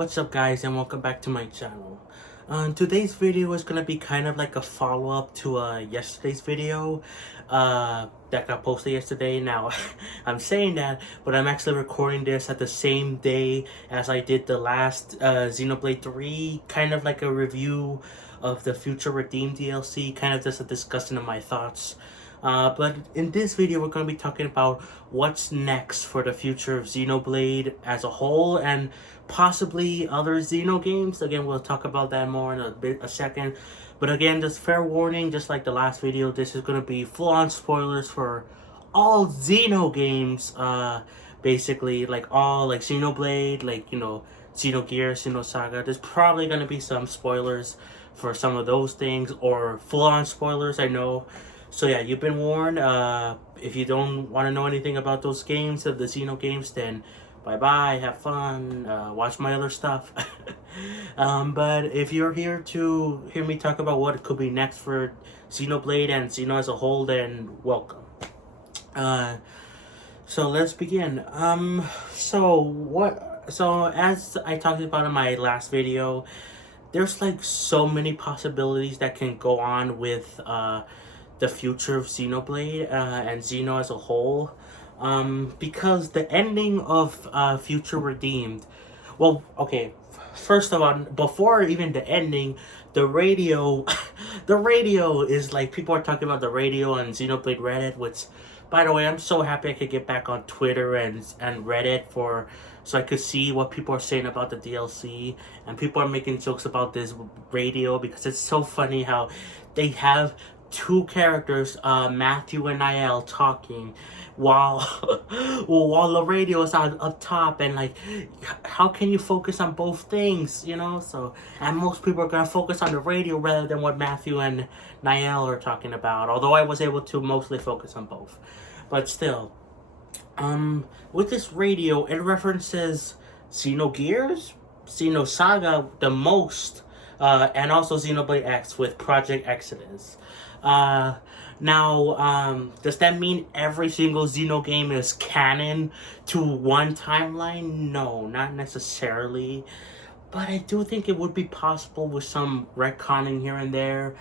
What's up guys, and welcome back to my channel. Today's video is gonna be kind of like a follow-up to yesterday's video that got posted yesterday. Now I'm saying that, but I'm actually recording this at the same day as I did the last Xenoblade 3, kind of like a review of the Future Redeemed DLC, kind of just a discussion of my thoughts. But in this video, we're going to be talking about what's next for the future of Xenoblade as a whole and possibly other Xeno games. Again, we'll talk about that more in a second. But again, just fair warning, just like the last video, this is going to be full-on spoilers for all Xeno games. Basically, like all, like Xenoblade, like, you know, Xenogears, Xenosaga. There's probably going to be some spoilers for some of those things, or full-on spoilers, I know. So yeah, you've been warned. If you don't want to know anything about those games, of the Xeno games, then bye-bye, have fun, watch my other stuff. But if you're here to hear me talk about what could be next for Xenoblade and Xeno as a whole, then welcome. So let's begin. So as I talked about in my last video, there's like so many possibilities that can go on with the future of Xenoblade and Xeno as a whole, because the ending of Future Redeemed, well, okay, first of all, before even the ending, the radio the radio is like, people are talking about the radio on Xenoblade Reddit, which, by the way, I'm so happy I could get back on Twitter and Reddit so I could see what people are saying about the DLC, and people are making jokes about this radio because it's so funny how they have two characters, Matthew and Niall, talking while while the radio is on up top, and like, how can you focus on both things, you know? So, and most people are gonna focus on the radio rather than what Matthew and Niall are talking about, although I was able to mostly focus on both. But still, with this radio, it references Xenogears, Xenosaga the most, and also Xenoblade X with Project Exodus. Now, does that mean every single Xeno game is canon to one timeline? No, not necessarily. But I do think it would be possible with some retconning here and there.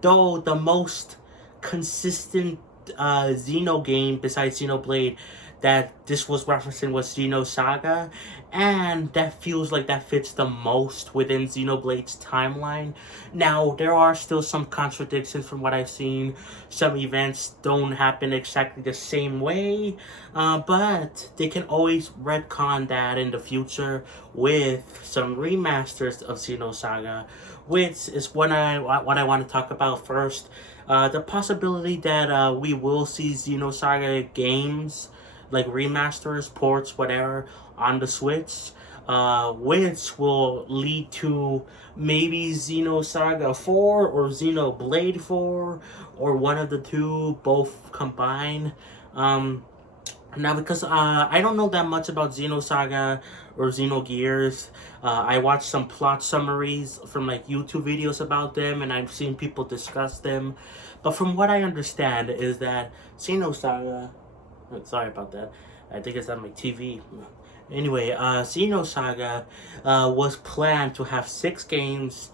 Though the most consistent Xeno game besides Xenoblade that this was referencing was Xenosaga, and that feels like that fits the most within Xenoblade's timeline. Now, there are still some contradictions from what I've seen. Some events don't happen exactly the same way, but they can always retcon that in the future with some remasters of Xenosaga, which is what I want to talk about first. The possibility that we will see Xenosaga games, like remasters, ports, whatever, on the Switch, which will lead to maybe Xenosaga 4 or Xenoblade 4, or one of the two, both combined. Now, because I don't know that much about Xenosaga or Xenogears, I watched some plot summaries from like YouTube videos about them, and I've seen people discuss them. But from what I understand is that Xenosaga, sorry about that, I think it's on my TV. Anyway, Xenosaga was planned to have 6 games,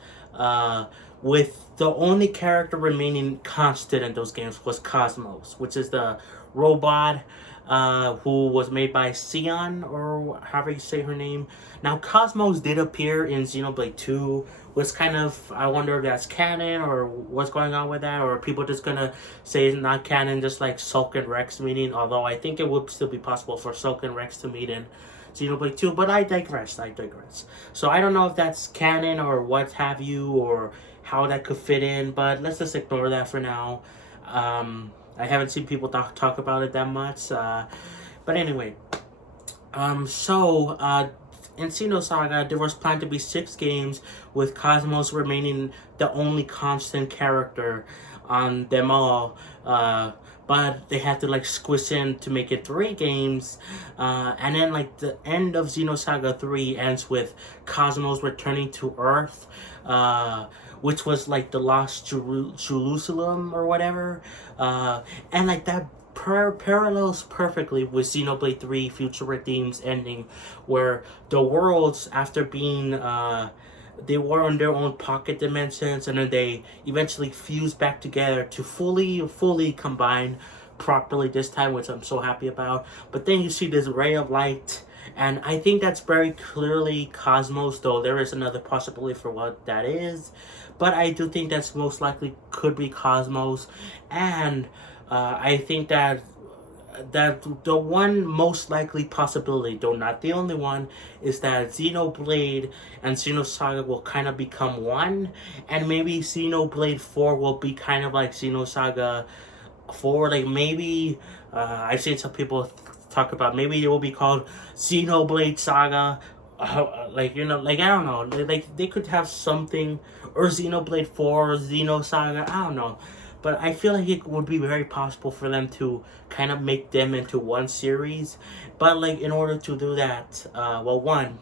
with the only character remaining constant in those games was Cosmos, which is the robot who was made by Sion, or however you say her name. Now, Cosmos did appear in Xenoblade 2, was kind of, I wonder if that's canon or what's going on with that, or are people just gonna say it's not canon, just like Sulk and Rex meeting, although I think it would still be possible for Sulk and Rex to meet in Xenoblade 2, but I digress. So I don't know if that's canon or what have you, or how that could fit in, but let's just ignore that for now. I haven't seen people talk about it that much, but anyway, in Xenosaga, there was planned to be 6 games, with Cosmos remaining the only constant character on them all, but they had to like squish in to make it 3 games, and then like the end of Xenosaga 3 ends with Cosmos returning to Earth, which was like the Lost Jerusalem or whatever, and like that parallels perfectly with Xenoblade 3 Future Redeem's ending, where the worlds, after being they were on their own pocket dimensions, and then they eventually fused back together to fully combine properly this time, which I'm so happy about. But then you see this ray of light, and I think that's very clearly Cosmos, though there is another possibility for what that is. But I do think that's most likely could be Cosmos, and I think that the one most likely possibility, though not the only one, is that Xenoblade and Xenosaga will kind of become one, and maybe Xenoblade 4 will be kind of like Xenosaga 4. Like maybe I've seen some people talk about maybe it will be called Xenoblade Saga. Like, you know, like, I don't know, like they could have something, or Xenoblade 4 or Xenosaga, I don't know. But I feel like it would be very possible for them to kind of make them into one series. But like, in order to do that, well, one,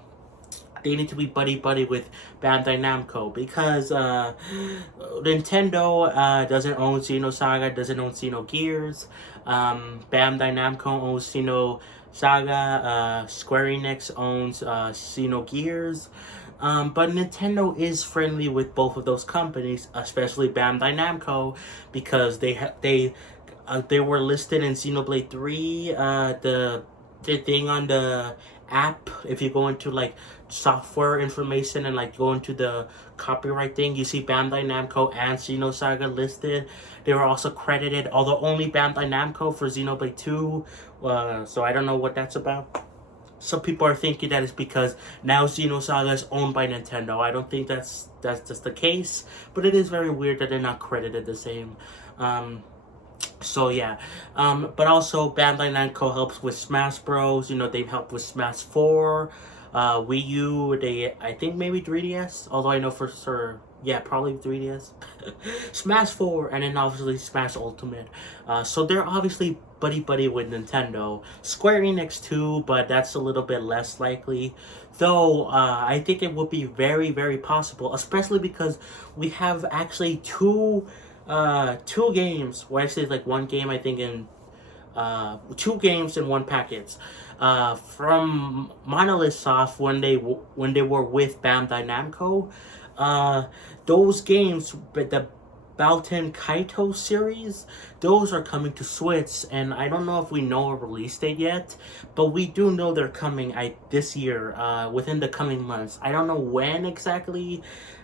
they need to be buddy with Bandai Namco, because Nintendo doesn't own Xenosaga, doesn't own Xenogears. Bandai Namco owns Xenosaga. Square Enix owns Xenogears. But Nintendo is friendly with both of those companies, especially Bandai Namco, because they were listed in Xenoblade 3. The thing on the app, if you go into like software information and like go into the copyright thing, you see Bandai Namco and Xenosaga listed. They were also credited, although only Bandai Namco for Xenoblade 2. So I don't know what that's about. Some people are thinking that it's because now Xenosaga is owned by Nintendo. I don't think that's just the case, but it is very weird that they're not credited the same. So yeah, but also Bandai Namco helps with Smash Bros. You know, they've helped with Smash 4, Wii U, I think maybe 3DS, although I know for sure, yeah, probably 3DS, Smash 4, and then obviously Smash Ultimate. So they're obviously buddy with Nintendo. Square Enix too, but that's a little bit less likely. Though, I think it would be very possible, especially because we have actually two games, well, actually like one game, I think, in two games in one package, from Monolith Soft when they were with Bandai Namco. Those games, but the Baten Kaito series, those are coming to Switch, and I don't know if we know a release date yet, but we do know they're coming this year, within the coming months. I don't know when exactly.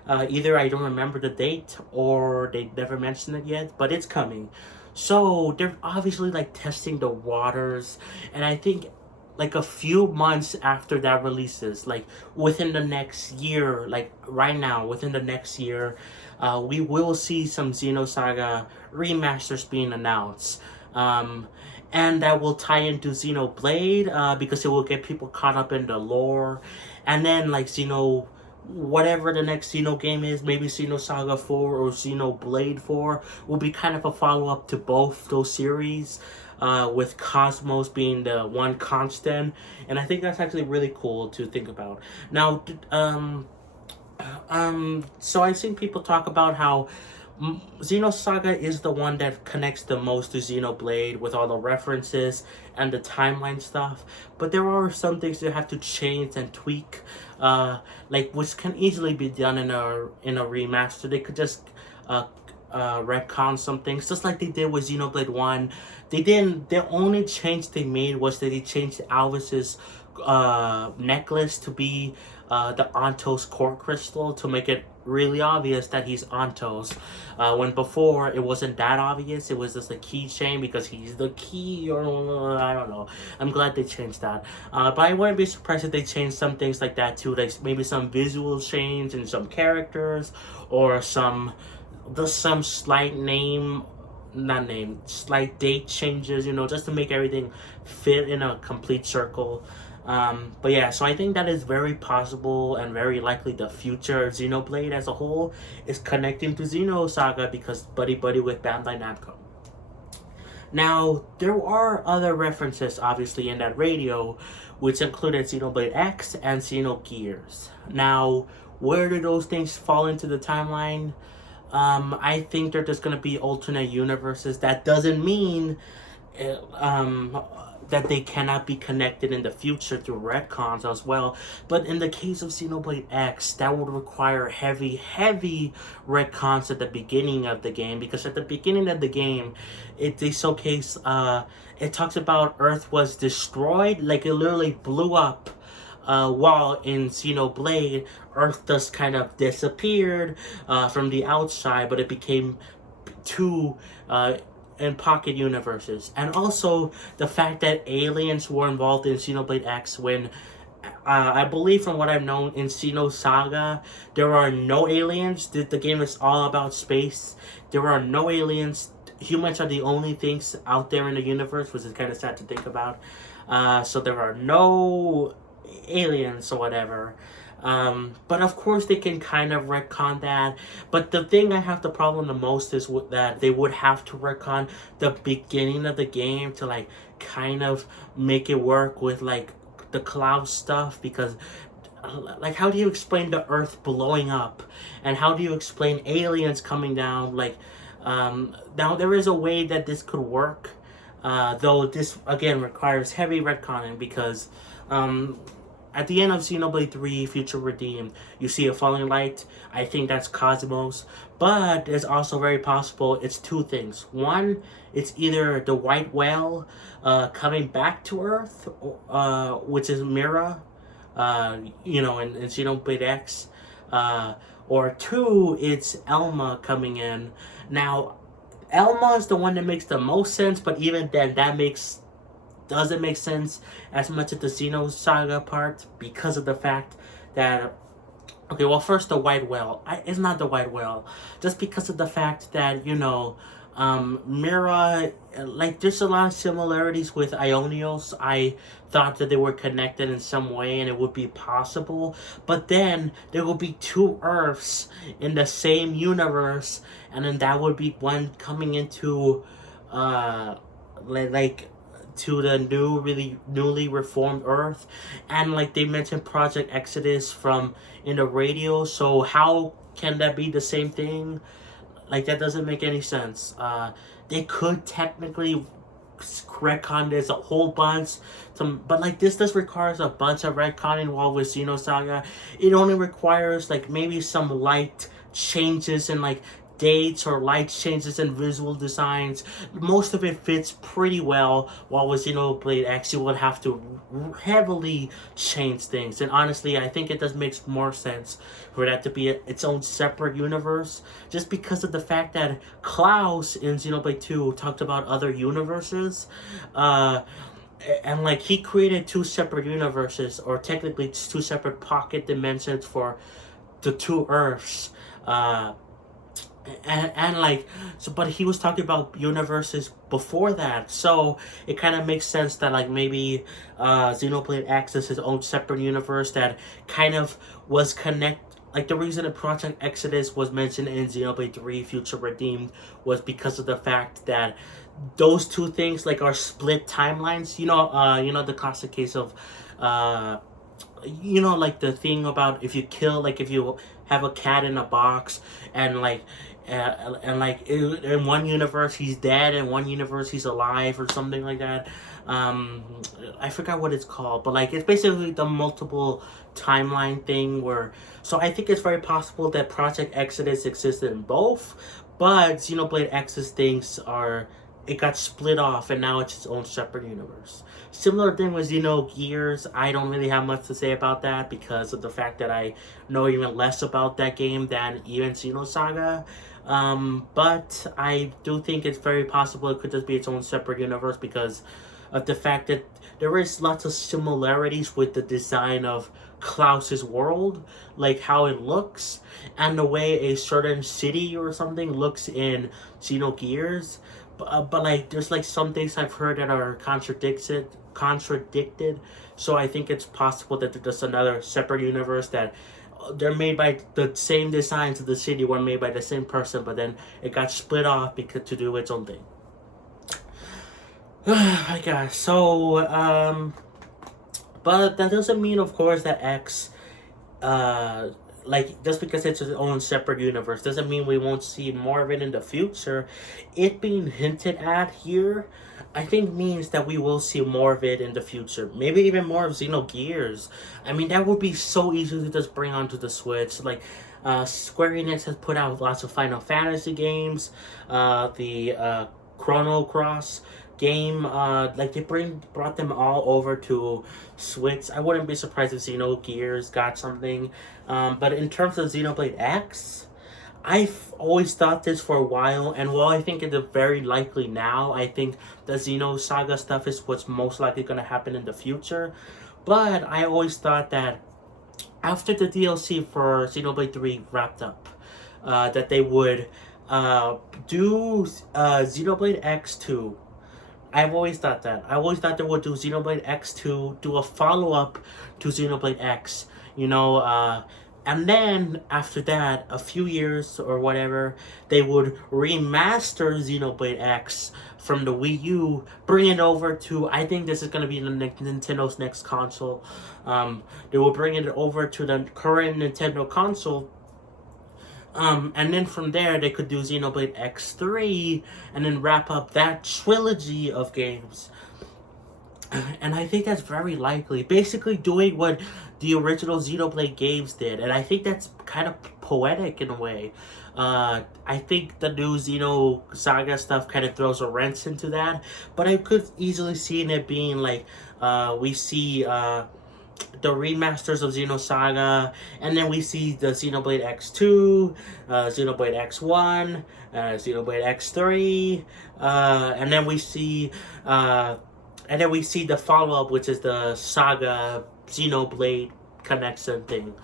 Either I don't remember the date, or they never mentioned it yet, but it's coming. So they're obviously like testing the waters, and I think like a few months after that releases, like within the next year, like right now, within the next year, we will see some Xenosaga remasters being announced. And that will tie into Xenoblade, because it will get people caught up in the lore. And then like whatever the next Xeno game is, maybe Xenosaga 4 or Xenoblade 4, will be kind of a follow-up to both those series, with Cosmos being the one constant. And I think that's actually really cool to think about. Now, so I've seen people talk about how Xenosaga is the one that connects the most to Xenoblade with all the references and the timeline stuff, but there are some things you have to change and tweak, like which can easily be done in a remaster. They could just retcon some things, just like they did with Xenoblade 1. They didn't. The only change they made was that they changed Alvis's necklace to be the Ontos core crystal, to make it really obvious that he's Ontos. When before it wasn't that obvious, it was just a keychain because he's the key, or I don't know. I'm glad they changed that. But I wouldn't be surprised if they changed some things like that too, like maybe some visual change in some characters, or some slight slight date changes, you know, just to make everything fit in a complete circle. But yeah, so I think that is very possible, and very likely the future of Xenoblade as a whole is connecting to Xenosaga, because buddy with Bandai Namco. Now, there are other references obviously in that radio, which included Xenoblade X and Xenogears. Now, where do those things fall into the timeline? I think they're just gonna be alternate universes. That doesn't mean that they cannot be connected in the future through retcons as well. But in the case of Xenoblade X, that would require heavy retcons at the beginning of the game, because at the beginning of the game, they showcase it talks about Earth was destroyed, like it literally blew up. While in Xenoblade, Earth just kind of disappeared from the outside, but it became two in pocket universes. And also the fact that aliens were involved in Xenoblade X, when I believe from what I've known in Xenosaga, there are no aliens. The game is all about space. There are no aliens. Humans are the only things out there in the universe, which is kind of sad to think about. So there are no aliens or whatever. But of course they can kind of retcon that. But the thing I have the problem the most is that they would have to retcon the beginning of the game to like kind of make it work with like the cloud stuff, because like how do you explain the Earth blowing up, and how do you explain aliens coming down? Like now there is a way that this could work, though this again requires heavy retconning, because at the end of Xenoblade 3 Future Redeemed, you see a falling light. I think that's Cosmos. But it's also very possible it's two things. One, it's either the white whale coming back to Earth, which is Mira, in Xenoblade X. Or two, it's Elma coming in. Now, Elma is the one that makes the most sense, but even then, doesn't make sense as much as the Xenosaga part, because of the fact that, okay, well, first the white whale. It's not the white whale, just because of the fact that Mira, like there's a lot of similarities with Ionios. I thought that they were connected in some way and it would be possible, but then there will be two Earths in the same universe, and then that would be one coming into like to the newly reformed Earth. And like they mentioned Project Exodus from in the radio, so how can that be the same thing? Like that doesn't make any sense. They could technically retcon this a whole bunch, but like this just requires a bunch of retconning. While with Xenosaga, it only requires like maybe some light changes and like dates or light changes and visual designs. Most of it fits pretty well, while with Xenoblade X you would have to heavily change things. And honestly, I think it does make more sense for that to be its own separate universe, just because of the fact that Klaus in Xenoblade 2 talked about other universes. And like he created two separate universes, or technically two separate pocket dimensions for the two Earths. And like so, but he was talking about universes before that, so it kind of makes sense that like maybe Xenoblade X is his own separate universe that kind of was like the reason that Project Exodus was mentioned in Xenoblade 3 Future Redeemed was because of the fact that those two things like are split timelines. The classic case of like the thing about if you have a cat in a box, and like in one universe he's dead, in one universe he's alive, or something like that. I forgot what it's called, but like it's basically the multiple timeline thing. So I think it's very possible that Project Exodus exists in both, but Xenoblade X's things it got split off and now it's its own separate universe. Similar thing with Xenogears. I don't really have much to say about that because of the fact that I know even less about that game than even Xenosaga. But I do think it's very possible it could just be its own separate universe because of the fact that there is lots of similarities with the design of Klaus's world, like how it looks and the way a certain city or something looks in Xenogears. But like there's like some things I've heard that are contradicted. So I think it's possible that there's another separate universe that they're made by the same designs of the city were made by the same person, but then it got split off because to do its own thing. My gosh. So but that doesn't mean, of course, that X like, just because it's its own separate universe doesn't mean we won't see more of it in the future. It being hinted at here, I think, means that we will see more of it in the future. Maybe even more of Xenogears. I mean, that would be so easy to just bring onto the Switch. Like, Square Enix has put out lots of Final Fantasy games. The Chrono Cross game, like, they brought them all over to Switch. I wouldn't be surprised if Xenogears got something. But in terms of Xenoblade X, I've always thought this for a while, and while I think it's very likely now, I think the Xenosaga stuff is what's most likely going to happen in the future. But I always thought that after the DLC for Xenoblade 3 wrapped up, that they would do Xenoblade X2. I've always thought that. I always thought they would do Xenoblade X2, do a follow-up to Xenoblade X, and then after that, a few years or whatever, they would remaster Xenoblade X from the Wii U, bring it over to, I think this is going to be Nintendo's next console. They will bring it over to the current Nintendo console. And then from there, they could do Xenoblade X3 and then wrap up that trilogy of games. And I think that's very likely. Basically doing what the original Xenoblade games did. And I think that's kind of poetic in a way. I think the new Xenosaga stuff kind of throws a wrench into that. But I could easily see it being like, we see the remasters of Xenosaga, and then we see the Xenoblade X2, Xenoblade X1, Xenoblade X3, and then we see the follow-up, which is the Saga Xenoblade connection thing.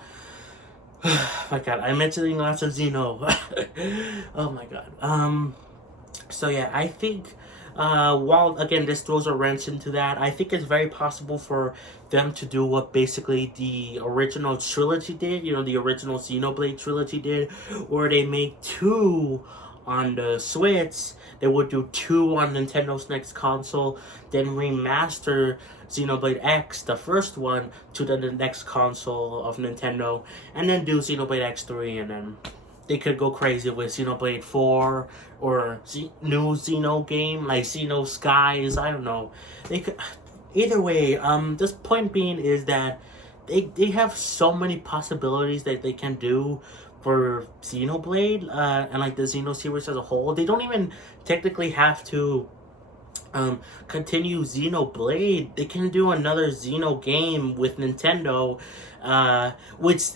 My God, I'm mentioning lots of Xeno. Oh my God. So yeah, I think while again this throws a wrench into that, I think it's very possible for them to do what basically the original trilogy did, the original Xenoblade trilogy did, where they made 2 on the Switch. They would do 2 on Nintendo's next console, then remaster Xenoblade X, the first one, to the next console of Nintendo, and then do Xenoblade X3, and then they could go crazy with Xenoblade 4 or new Xeno game like Xeno Skies. I don't know. They could. Either way, this point being is that they have so many possibilities that they can do for Xenoblade and like the Xeno series as a whole. They don't even technically have to continue Xenoblade. They can do another Xeno game with Nintendo, which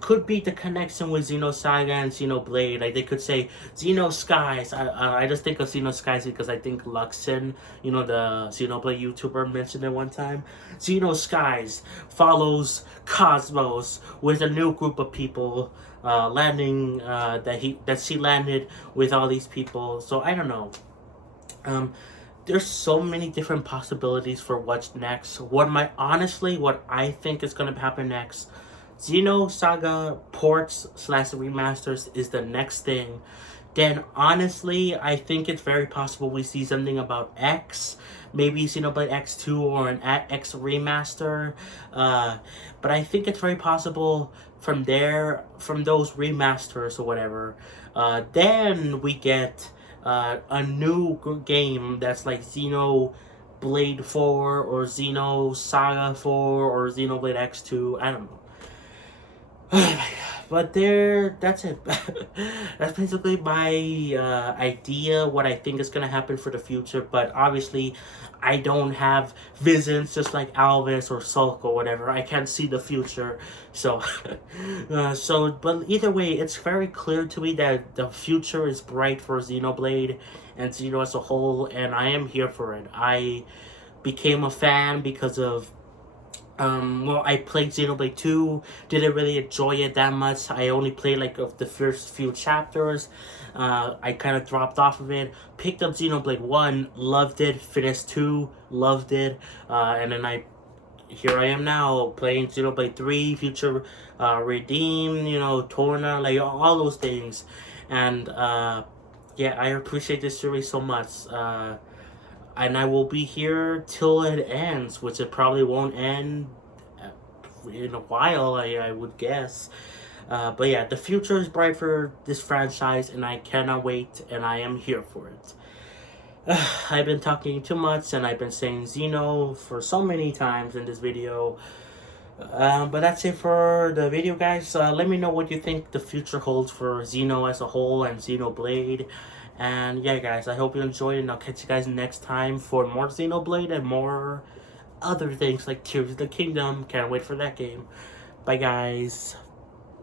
could be the connection with Xenosaga and Xenoblade. Like, they could say Xeno Skies. I just think of Xeno Skies because I think Luxon, the Xenoblade YouTuber, mentioned it one time. Xeno Skies follows Cosmos with a new group of people landing that she landed with all these people. So I don't know. There's so many different possibilities for what's next. What I think is going to happen next, Xenosaga ports / remasters is the next thing. Then honestly, I think it's very possible we see something about X, maybe Xenoblade X2 or an X remaster. But I think it's very possible from those remasters or whatever. Then we get a new game that's like Xenoblade 4 or Xenosaga 4 or Xenoblade X2. I don't know. But that's it. That's basically my idea, what I think is going to happen for the future. But obviously, I don't have visions just like Alvis or Sulk or whatever. I can't see the future. So, but either way, it's very clear to me that the future is bright for Xenoblade and Xeno as a whole. And I am here for it. I became a fan because of I played Xenoblade 2, didn't really enjoy it that much. I only played like of the first few chapters. I kind of dropped off of it. Picked up Xenoblade 1, loved it. Finished 2, loved it. And then here I am now playing Xenoblade 3, Future Redeem, Torna, like all those things. And yeah, I appreciate this series so much. And I will be here till it ends, which it probably won't end in a while, I would guess. But yeah, the future is bright for this franchise, and I cannot wait, and I am here for it. I've been talking too much, and I've been saying Xeno for so many times in this video. But that's it for the video, guys. Let me know what you think the future holds for Xeno as a whole and Xenoblade. And yeah, guys, I hope you enjoyed, and I'll catch you guys next time for more Xenoblade and more other things like Tears of the Kingdom. Can't wait for that game. Bye, guys.